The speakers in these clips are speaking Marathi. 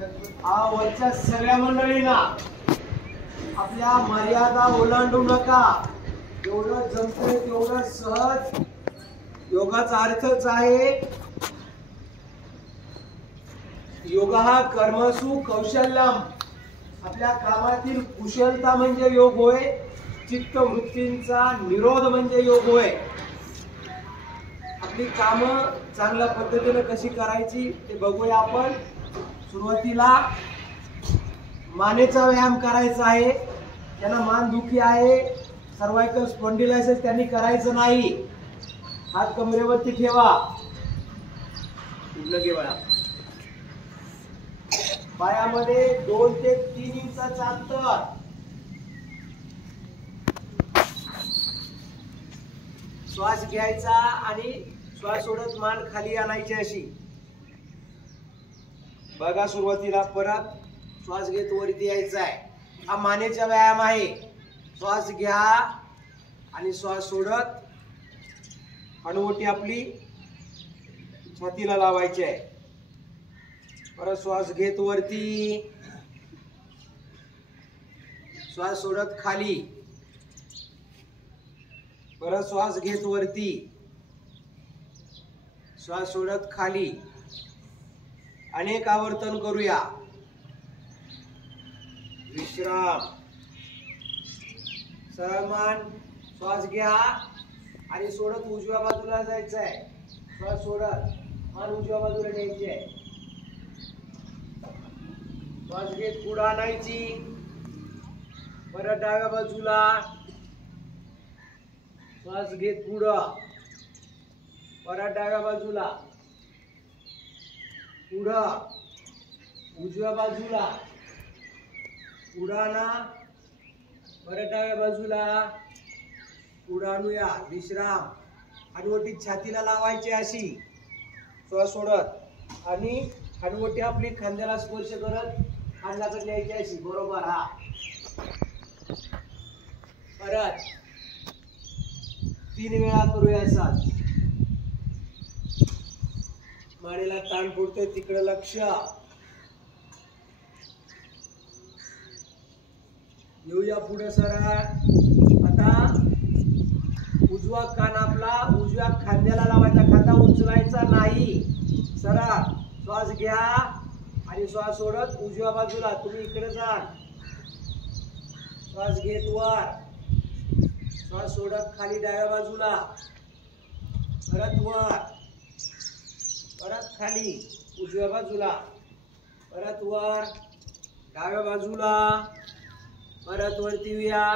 वरच्या सगळ्या मंडळींना आपल्या मर्यादा ओलांडू नका. एवढं जमतंय तेवढं सहज. योगाचा अर्थच आहे योग हा कर्मसु कौशल्यम. आपल्या कामातील कुशलता म्हणजे योग होय. चित्त वृत्तींचा निरोध म्हणजे योग होय. आपली कामं चांगल्या पद्धतीने कशी करायची ते बघूया आपण. सुरुवातीला मानेचा व्यायाम करायचा आहे. त्यांना मानदुखी आहे, सर्वायकल स्पॉन्डिलायसिस त्यांनी करायचं नाही. हात कमरेवरती ठेवा. उघडं घे बाळा. पायामध्ये 2 ते 3 इंचाचं अंतर. श्वास घ्यायचा आणि श्वास सोडत मान खाली आणायची अशी बघा. सुरुवातीला परत श्वास घेत वरती यायचा आहे. हा मानेचा व्यायाम आहे. श्वास घ्या आणि श्वास सोडत हनुवटी आपली छातीला लावायची आहे. परत श्वास घेत वरती, श्वास सोडत खाली. परत श्वास घेत वरती, श्वास सोडत खाली. अनेक आवर्तन करूया. विश्राम. सरळ मान. श्वास घ्या आणि सोडत उजव्या बाजूला जायचं आहे. श्वास सोडत मान उजव्या बाजूला न्यायची आहे. श्वास घेत पुढे आणायची. परत डाव्या बाजूला. श्वास घेत पुढं. परत डाव्या बाजूला. पुढं उजव्या बाजूला. पुढं आणा. परत डाव्या बाजूला. पुढं आणूया. विश्राम. हनुवटी छातीला लावायची अशी श्वास सोडत आणि हनुवटी आपली खांद्याला स्पर्श करत खांद्याकडे न्यायची अशी. बरोबर. हा परत 3 वेळा करूया. सात. मानेला ताण पडतोय तिकडे लक्ष. येऊया पुढे सरळ. आता उजवा कान आपला उजव्या खांद्याला लावायचा. खांदा उचलायचा नाही. सरळ श्वास घ्या आणि श्वास सोडत उजव्या बाजूला. तुम्ही इकडे जा. श्वास घेत वर. श्वास सोडत खाली डाव्या बाजूला. परत वर. परत खाली उजव्या बाजूला. परत वर डाव्या बाजूला. परत वरती या.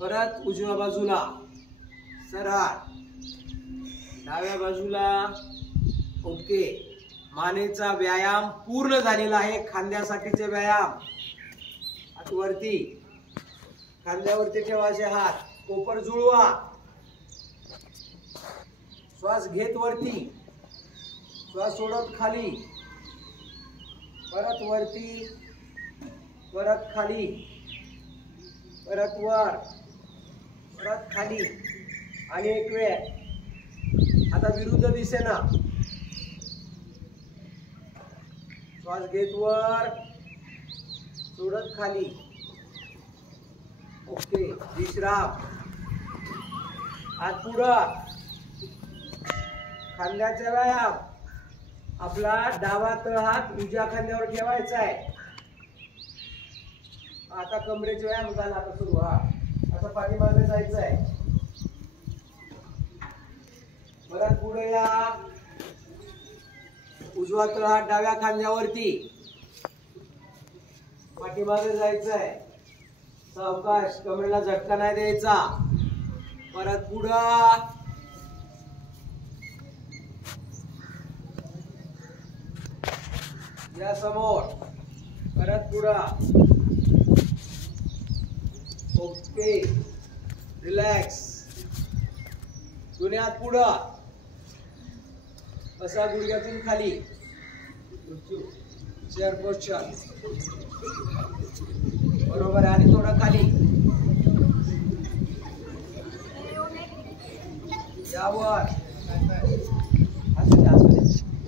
परत उजव्या बाजूला. सरळ डाव्या बाजूला. ओके. मानेचा व्यायाम पूर्ण झालेला आहे. खांद्यासाठीचे व्यायाम. हात वरती खांद्यावरती ठेवायचे. हात कोपर जुळवा. श्वास घेत वरती. श्वास सोडत खाली. परत वरती. परत खाली. परत वर. परत खाली. आणि एक वेळ. आता विरुद्ध दिशेना. श्वास घेत वर. सोडत खाली. ओके. विश्राम. हात पुढं. खांद्याचा व्यायाम. आपला डावा तळ हात उजव्या खांद्यावर ठेवायचा आहे. आता कमरेचा व्यायाम झाला. आता सुरू. हा आता पाठीमागे जायचं आहे. परत पुढे या. उजवा तळ हात डाव्या खांद्यावरती. पाठीमागे जायचं आहे. सावकाश. कमरेला झटका नाही द्यायचा. परत पुढं. या समोर. परत पुढं. ओके. रिलॅक्स. दुनियात पुढं. असा गुडघ्यातून खाली. Chair posture. बरोबर आहे. आणि थोडं खाली. यावर. असू दे.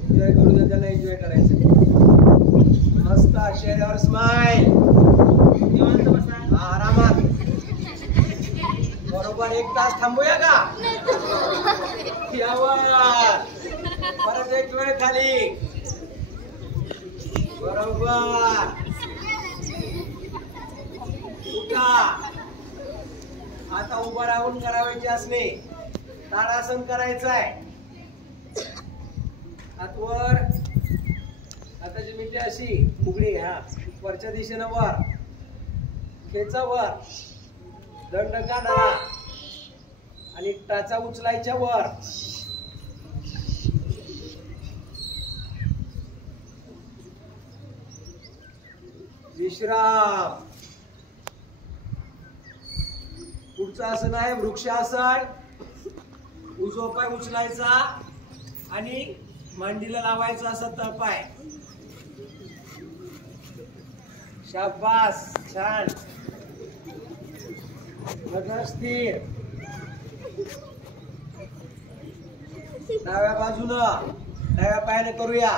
एन्जॉय करू दे. त्याला एन्जॉय करायचं. चेहऱ्यावर स्माइल. निवांत बसा. आरामात. बरोबर 1 तास थांबूया का? यावर परत एक वेळ खाली. बरोबर. उठा. आता उभं राहून करावायची असणे. ताडासन करायचं आहे. हातवर हाताची मिठी अशी उघडी घ्या. वरच्या दिशेनं वर. खेचा वर. दंड काढा आणि टाचा उचलायच्या वर. विश्राम. पुढचं आसन आहे वृक्षासन. उजवा पाय उचलायचा आणि मांडीला लावायचा असा तळपाय. शाबास. छान. नजर स्थिर. डाव्या बाजूनं डाव्या पायाने करूया.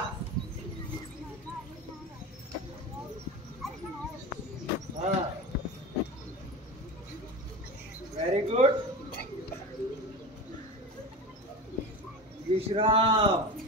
Very good. विश्राम.